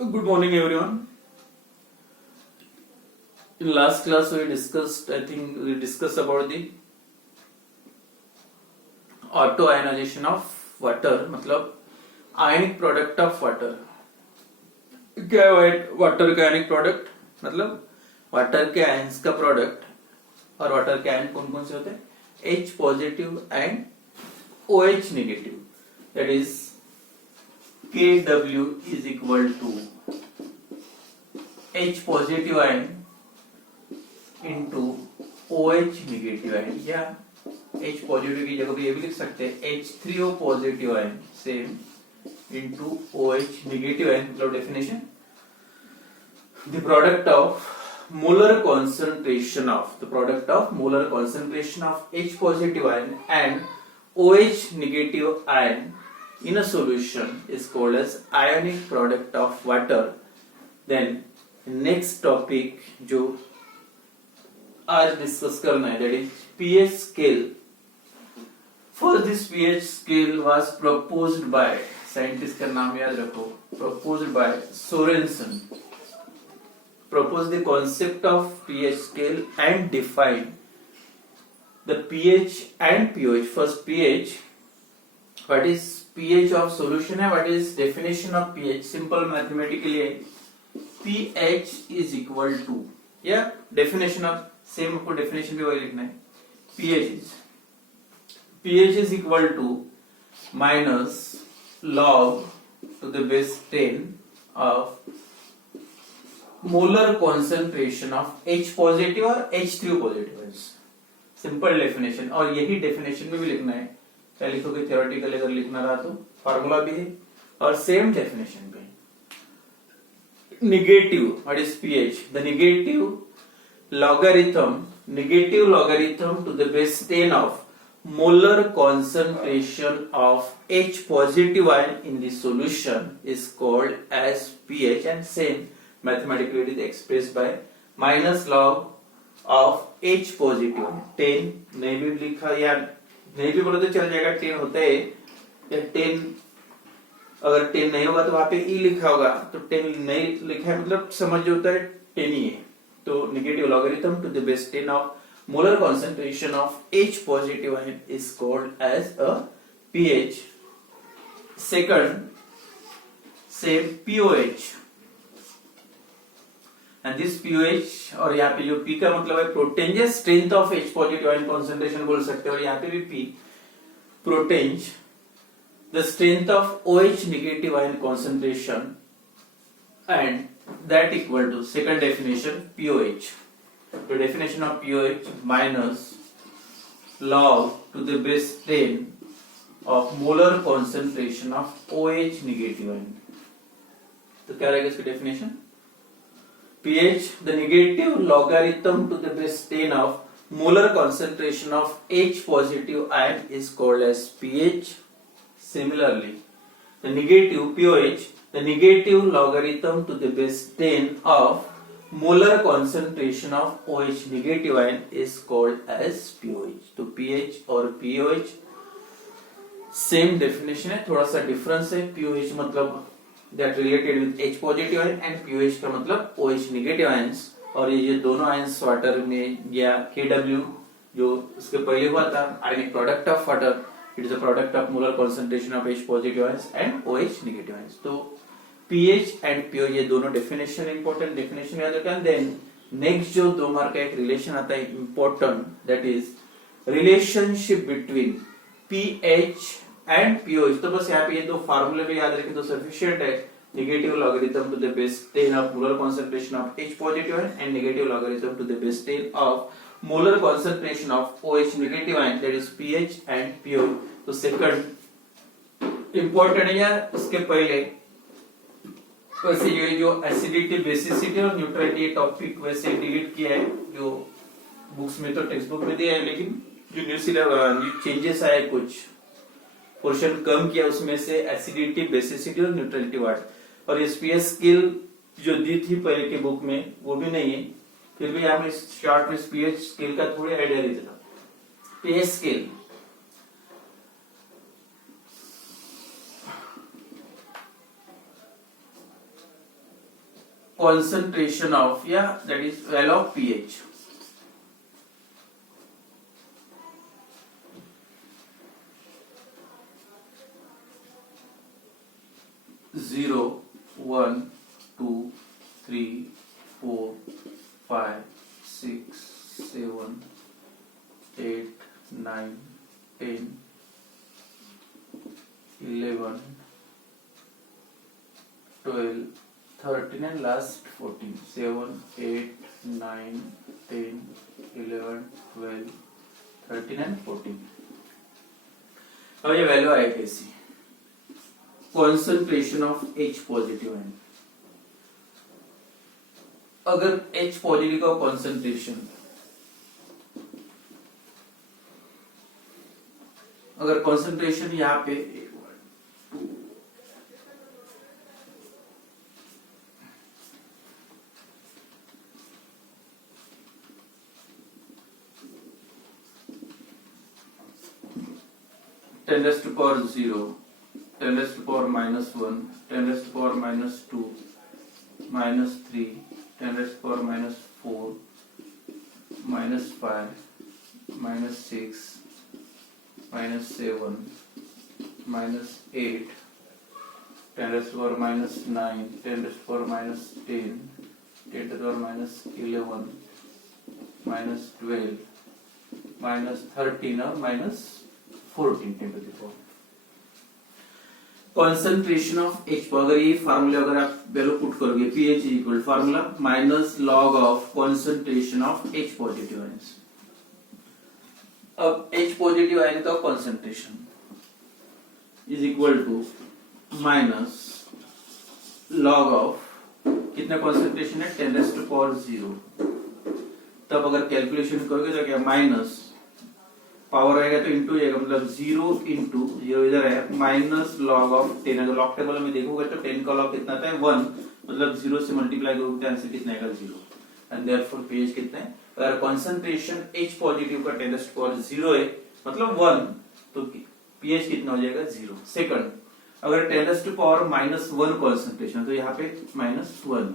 Good morning, everyone. In last class, we discussed. I think we discussed about the auto ionization of water. मतलब आयनिक product of water. क्या है water का ionic product? मतलब water के ions का product. और water के ion कौन कौन से होते हैं? H positive and OH negative. That is Kw is equal to H positive ion into OH negative ion, या H पॉजिटिव की जगह पे ये भी लिख सकते हैं H3O positive ion same into OH negative ion. मतलब definition, the product of molar concentration of H positive ion and OH negative ion in a solution is called as ionic product of water. Then next topic जो आज discuss करना है, that is pH scale. For this pH scale was proposed by, scientist का नाम याद रखो, proposed by Sorensen. Proposed the concept of pH scale and define the pH and pH. First pH, what is pH of solution है, what is definition of pH? Simple mathematically pH is equal to, या definition of same आपको definition भी वही लिखना है. pH is equal to minus log to the base 10 of molar concentration of H positive और H3O positive. Simple definition, और यही definition में भी लिखना है. क्या लिखोगे थ्योरेटिकल अगर लिखना रहा तो फार्मूला भी है और सेम डेफिनेशन पे. Negative, what is pH? The negative logarithm to the base 10 of molar concentration of H positive ion in the solution is called as pH, and same mathematically it is expressed by minus log of H positive 10. नहीं भी लिखा या नहीं भी बोलो तो चल जाएगा. 10 होता है या 10, अगर 10 नहीं होगा तो वहां पे E लिखा होगा, तो 10 नहीं लिखा है मतलब समझ जो होता है 10 ही है. तो negative logarithm to the base 10 of molar concentration of H positive ion is called as a pH. Second, same pOH, and this pOH, और यहाँ पे जो P का मतलब है potenz, strength of H positive ion concentration बोल सकते हैं, और यहाँ पे भी P potenz the strength of OH negative ion concentration, and that equal to second definition pOH. The definition of pOH minus log to the base 10 of molar concentration of OH negative ion. तो क्या रहेगा इसकी definition? pH, the negative logarithm to the base 10 of molar concentration of H positive ion is called as pH. Similarly, the negative pOH, the negative logarithm to the base 10 of molar concentration of OH negative ion is called as pOH. तो pH और pOH same definition है, थोड़ा सा difference है. pOH मतलब that related with H positive ion and pOH का मतलब OH negative ions. और ये दोनों आयंस वाटर में, या Kw जो उसके पहले हुआ था आयनिक product of water, it is a product of molar concentration of H positive ions and OH negative ions. तो pH एंड pOH ये दोनों डेफिनेशन इंपॉर्टेंट डेफिनेशन याद रखना. देन नेक्स्ट जो 2 मार्क का एक रिलेशन आता है important, that is relationship between pH and pOH. तो बस यहाँ पे ये 2 फार्मूले भी याद रखें तो सफिशिएंट है. Negative logarithm to the base 10 of molar concentration of H positive ion and negative logarithm to the base 10 of molar concentration of OH negative ion, that is pH and pOH. तो second important है यार. उसके पहले वैसे ये जो acidity, basicity और neutrality topic वैसे डिलीट किया है, जो बुक्स में तो टेक्स्ट बुक में दिया है, लेकिन जो चेंजेस आए, कुछ पोर्शन कम किया, उसमें से एसिडिटी, बेसिसिटी और न्यूट्रलिटी वर्ड, और एसपीएस स्केल जो दी थी पहले के बुक में वो भी नहीं है. फिर भी यहाँ इस चार्ट में पीएच स्केल का थोड़ी आइडिया दे देता. PH scale concentration of, yeah, that is value of pH. Zero, 1, 2, 3, 4, 5, 6, 7, 8, 9, 10, 11, 12, 13 and last 14. 7, 8, 9, 10, 11, 12, 13 and 14. अब ये वैल्यू आए कैसी? Concentration of H positive ion. अगर H पॉजिटिव का कॉन्सेंट्रेशन, अगर कॉन्सेंट्रेशन यहाँ पे 10 raised to power 0, 10 raised to power minus 1, 10 raised to power minus 2, minus 3, 10 raised to power minus 4, minus 5, minus 6, minus 7, minus 8, 10 raised to power minus 9, 10 raised to power minus 10, 10 to the power minus 11, minus 12, minus 13 or minus 14 10 to the power. Concentration of H, अगर ये formula अगर आप value put करोगे, pH equal formula minus log of concentration of H positive ions. अब H positive ion का concentration is equal to minus log of कितना कॉन्सेंट्रेशन है 10 raised to power 0. तब अगर कैलकुलेशन करोगे तो क्या माइनस पावर आएगा तो इंटू जाएगा, मतलब 0 इंटू 0 इधर है माइनस लॉग ऑफ 10. अगर लॉग टेबल में देखोगे तो 10 का लॉग कितना आता है 1, मतलब 0 से मल्टीप्लाई करोगे तो आंसर कितना आएगा 0. एंड देयरफॉर pH कितना है, अगर कंसंट्रेशन H पॉजिटिव का 10 raised to power 0 है मतलब 1, तो pH कितना हो जाएगा 0. सेकंड, अगर 10 raised to power minus 1 concentration, तो यहाँ पे minus 1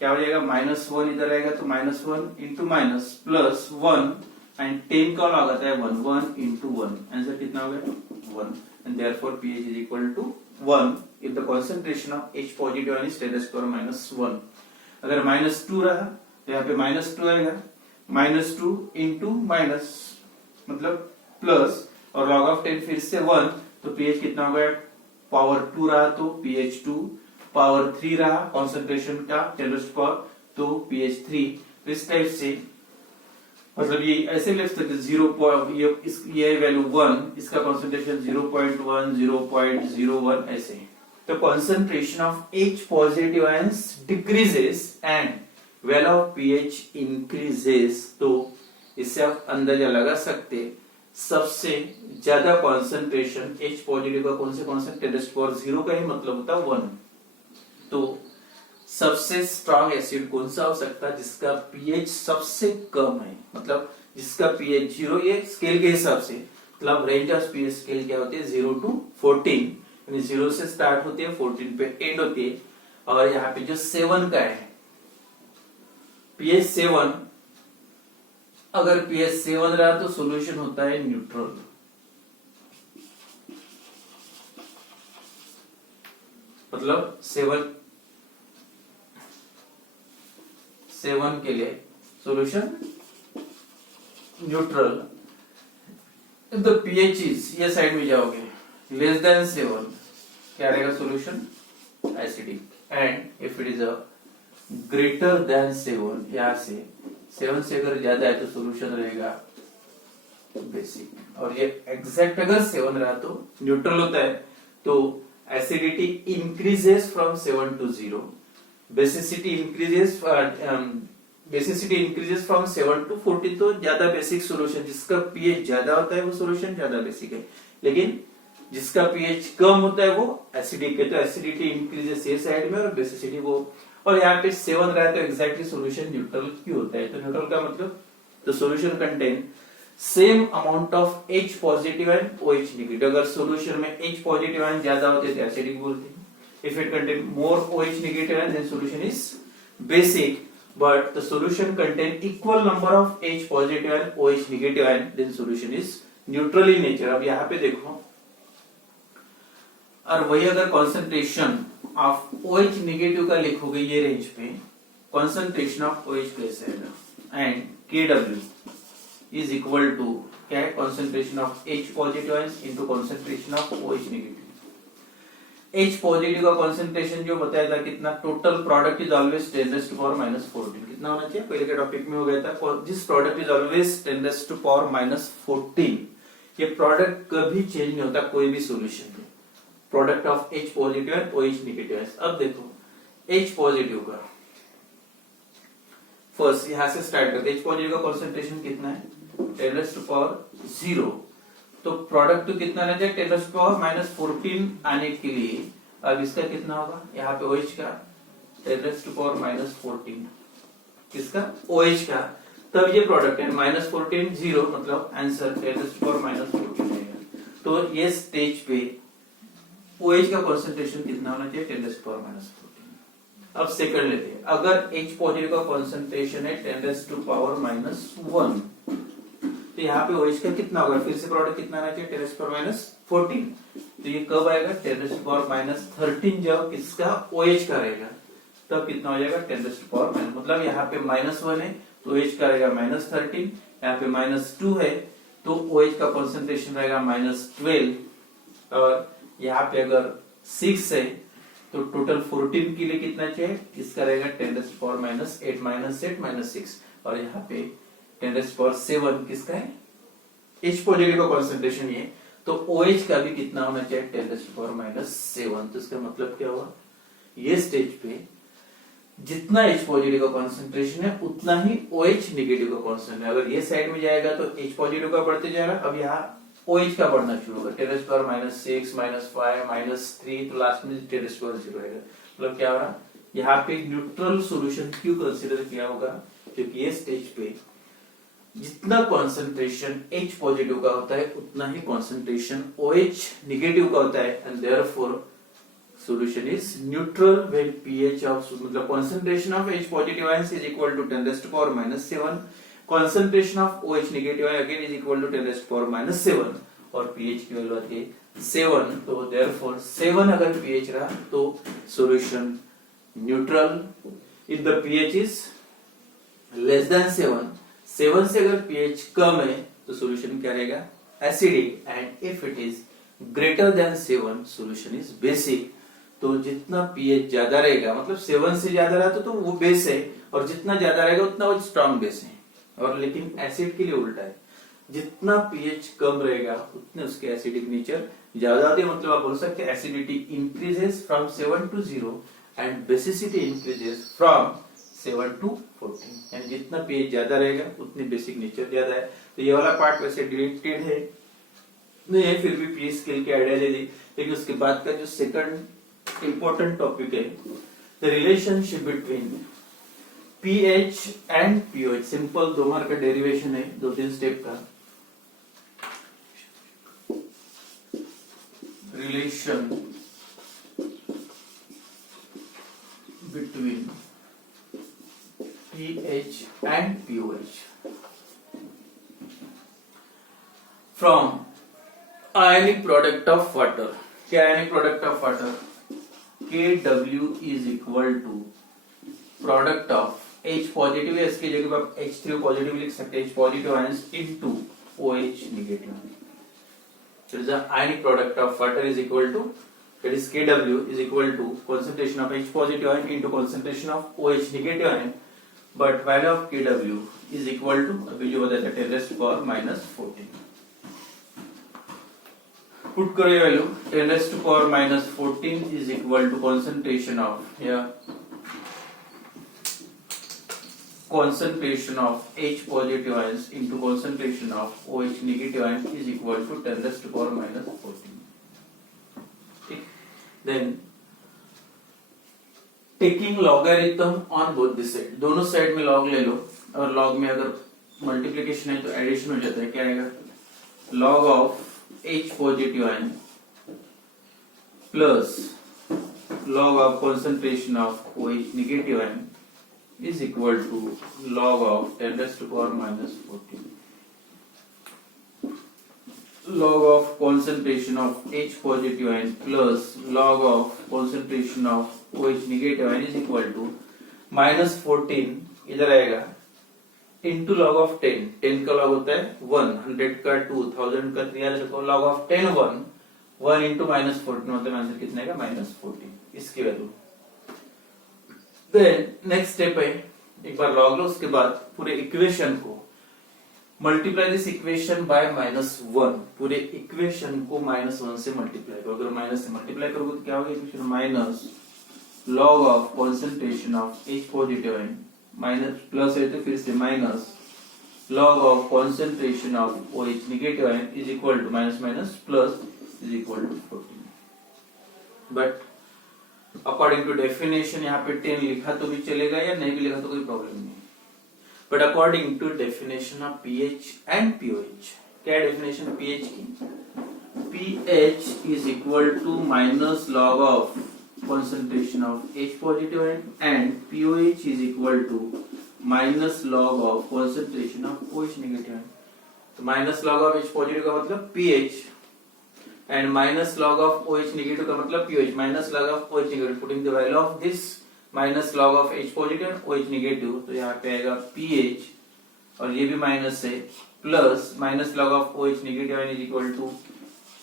क्या हो जाएगा, minus 1 इधर आएगा तो minus 1 into minus plus 1 and 10 का लॉग आता है 1, 1 इंटू 1, आंसर कितना हो गया 1. And therefore pH is equal to 1 if the concentration of H positive ion is 10 raised to power minus 1. अगर minus 2 रहा तो यहाँ पे minus 2 आएगा, minus 2 इंटू माइनस मतलब प्लस और लॉग ऑफ 10 फिर से 1, तो pH कितना हो गया, पावर 2 रहा तो pH 2, पावर 3 रहा कंसंट्रेशन का 10 raised to power तो pH 3. तो इस टाइप से मतलब ये ऐसे लिख सकते 0. ये वैल्यू 1, इसका कंसंट्रेशन 0.1, 0.01 ऐसे. तो concentration of H positive ions decreases and value of pH increases. तो इससे आप अंदाजा लगा सकते सबसे ज्यादा कंसंट्रेशन H पॉजिटिव का कौन से 10 raised to power 0 का ही मतलब होता है 1. तो सबसे स्ट्रॉन्ग एसिड कौन सा हो सकता है जिसका pH सबसे कम है, मतलब जिसका pH 0, ये स्केल के हिसाब से मतलब रेंज ऑफ pH स्केल क्या होती है 0 to 14, यानी 0 से स्टार्ट होती है 14 पे एंड होती है. और यहाँ पे जो 7 का है pH 7, अगर pH 7 रहा तो सॉल्यूशन होता है न्यूट्रल. मतलब 7 के लिए solution neutral. If the pH is, ये साइड में जाओगे, लेस देन 7 क्या रहेगा solution acidic. And if it is a greater than 7, यहां से 7 से अगर ज्यादा है तो सॉल्यूशन रहेगा बेसिक. और ये एग्जैक्ट अगर 7 रहा तो न्यूट्रल होता है. तो acidity increases from 7 to 0. Basicity increases from 7 to 14. तो ज्यादा बेसिक सॉल्यूशन, जिसका pH ज्यादा होता है वो सॉल्यूशन ज्यादा बेसिक है, लेकिन जिसका pH कम होता है वो एसिडिक है. तो एसिडिटी इंक्रीजेस ये साइड में और बेसिसिटी वो. और यहाँ पे 7 रहा है तो एग्जैक्टली सॉल्यूशन न्यूट्रल क्यों होता है, तो न्यूट्रल का मतलब the solution contain same amount of H positive and OH negative. अगर सॉल्यूशन में H पॉजिटिव आयन ज्यादा होते हैं तो एसिडिक बोलते हैं, If it contain more OH negative ion, then solution is basic. But the solution contain equal number of H positive and OH negative ion, then solution is neutral in nature. अब यहाँ पे देखो, और वही अगर concentration of OH negative का लिखोगे ये रेंज पे, concentration of OH कैसे आएगा, and Kw is equal to क्या है, concentration of H positive ions into concentration of OH negative. H positive का कॉन्सेंट्रेशन जो बताया था कितना, टोटल प्रोडक्ट इज ऑलवेज 10⁻⁴ कितना होना चाहिए, पहले के टॉपिक में हो गया था, दिस प्रोडक्ट इज ऑलवेज 10⁻⁴, ये प्रोडक्ट कभी चेंज नहीं होता कोई भी सॉल्यूशन में, product of H positive and OH negative. अब देखो H पॉजिटिव का फर्स्ट यहां से स्टार्ट करते हैं. H पॉजिटिव का कॉन्सेंट्रेशन कितना है, 10⁻�0, तो प्रोडक्ट तो कितना रहता है 10⁻⁴ आने के लिए. अब इसका कितना होगा, यहाँ पे OH का 10⁻⁴, किसका, OH का, तब ये प्रोडक्ट है -14 0, मतलब आंसर 10⁻⁴ रहेगा. तो ये स्टेज पे OH का कॉन्सेंट्रेशन कितना होना चाहिए, 10⁻⁴. अब सेकंड लेते हैं, अगर H पॉजिटिव का कॉन्सेंट्रेशन है 10⁻⁻1, तो यहाँ पे OH का कितना होगा, फिर से प्रोडक्ट कितना आना चाहिए 10⁻⁴, तो ये कब आएगा 10⁻13, जब किसका OH का रहेगा, तब कितना हो जाएगा 10⁻⁻, मतलब यहाँ पे -1 है तो OH का रहेगा -13, यहाँ पे -2 है तो OH का कॉन्सेंट्रेशन रहेगा -12, और यहाँ पे अगर 6 है तो टोटल 14 के लिए कितना चाहिए, इसका रहेगा 10⁻⁸ -6, और यहाँ पे 10⁻⁷ किसका है, H पॉजिटिव का कॉन्सेंट्रेशन ये, तो OH का भी कितना होना चाहिए 10⁻⁷. तो इसका मतलब क्या हुआ, ये स्टेज पे जितना H पॉजिटिव का कॉन्सेंट्रेशन है उतना ही OH नेगेटिव का कॉन्सेंट्रेशन है. अगर ये साइड में जाएगा तो H पॉजिटिव का बढ़ते जाएगा, अब यहाँ OH का बढ़ना शुरू होगा, 10⁻⁶, -5, -3, तो लास्ट में 10⁻0 रहेगा. मतलब क्या हो रहा, यहाँ पे न्यूट्रल सॉल्यूशन क्यों कंसीडर किया होगा, क्योंकि ये स्टेज पे जितना कॉन्सेंट्रेशन H पॉजिटिव का होता है उतना ही कॉन्सेंट्रेशन OH नेगेटिव का होता है, and therefore solution is neutral when pH of, मतलब concentration of H positive ions is equal to 10⁻⁷, concentration of OH negative ion again is equal to 10⁻⁷, और pH की वैल्यू आती है 7, तो therefore 7 अगर pH रहा तो solution neutral. if the pH is less than 7 से अगर pH कम है तो solution क्या रहेगा, acidic, and if it is greater than 7 solution is basic. तो जितना pH ज्यादा रहेगा, मतलब 7 से ज्यादा रहा तो वो बेस है, और जितना ज्यादा रहेगा उतना वो स्ट्रॉन्ग बेस है. और लेकिन एसिड के लिए उल्टा है, जितना pH कम रहेगा उतने उसके एसिडिक नेचर ज्यादा होती है. मतलब आप बोल सकते हैं acidity increases from 7 to 0 and basicity increases from 7 to 14. यानी जितना pH ज्यादा रहेगा उतनी बेसिक नेचर ज्यादा है. तो ये वाला पार्ट वैसे डिलीटेड है नहीं, फिर भी pH स्केल की आइडिया दे दी. लेकिन उसके बाद का जो सेकंड इंपॉर्टेंट टॉपिक है, the relationship between pH and pOH, simple 2 mark का डेरिवेशन है, 2-3 स्टेप का. Relation between pH and pOH from ionic product of water. क्या ionic product of water, Kw is equal to product of H positive है, इसकी जगह आप H3 positive लिख सकते हैं, H positive ions into OH negative. So the ionic product of water is equal to, that is Kw is equal to concentration of H positive ion into concentration of OH negative ion, but value of Kw is equal to, अभी जो बताया था 10⁻⁻14. Put करो ये value, 10⁻⁻14 is equal to concentration of, concentration of H positive ions into concentration of OH negative ions is equal to 10⁻⁴. ठीक. Then taking logarithm on both the side, दोनों side में log ले लो, और log में अगर multiplication है तो addition हो जाता है. क्या आएगा, log of H positive ion plus log of concentration of OH negative ion is equal to log of 10 raised to power minus 14. Log of concentration of H positive ion plus log of concentration of OH negative ion is equal to minus 14 इधर आएगा into log of 10. 10 का log होता है 1, 100 का 2, 1000 का 3, log of 10 1 into minus 14 मतलब answer कितना आएगा माइनस 14 इसकी वैल्यू. देन नेक्स्ट स्टेप है एक बार लॉग लो उसके बाद पूरे इक्वेशन को मल्टीप्लाई दिस इक्वेशन बाय -1. पूरे इक्वेशन को -1 से मल्टीप्लाई करो. अगर माइनस से मल्टीप्लाई करोगे तो क्या होगा equation minus log of concentration of H positive ion minus plus है तो फिर से minus log of concentration of OH negative ion is equal to minus minus plus is equal to 14. But according to definition यहाँ पे 10 लिखा तो भी चलेगा या नहीं भी लिखा तो कोई प्रॉब्लम नहीं. But according to definition of pH and POH, क्या डेफिनेशन pH की? pH is equal to minus log of concentration of H positive and POH is equal to minus log of concentration of OH negative. तो minus log of H positive का मतलब pH and minus log of OH negative का मतलब POH. Minus log of OH negative, putting the value of this minus log of H positive and OH negative, तो यहाँ पे आएगा pH और ये भी माइनस है plus minus log of OH negative is equal to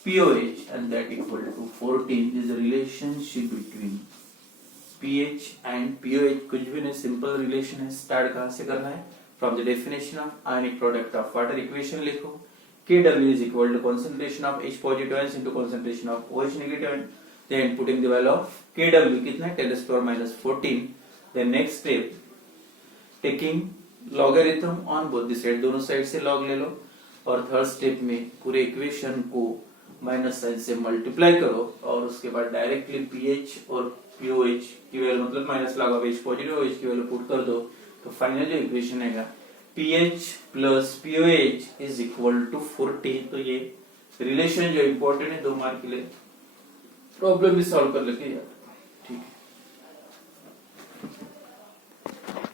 POH and that equal to 14. Is the relationship between pH and POH. कुछ भी नहीं, सिंपल रिलेशन है. स्टार्ट कहाँ से करना है? From the definition of ionic product of water. Equation लिखो Kw is equal to concentration of H positive ions into concentration of OH negative ion. Then putting the value of Kw कितना है 10 raised to power minus 14. Then next step taking logarithm on both the side, दोनों side से log ले लो. और third step में पूरे equation को minus sign से मल्टीप्लाई करो और उसके बाद डायरेक्टली pH और POH की वैल्यू मतलब minus log of H positive OH की वैल्यू पुट कर दो तो फाइनल जो इक्वेशन आएगा pH plus POH is equal to 14. तो ये रिलेशन जो इम्पोर्टेंट है 2 मार्क के लिए प्रॉब्लम भी सॉल्व कर लेके यार.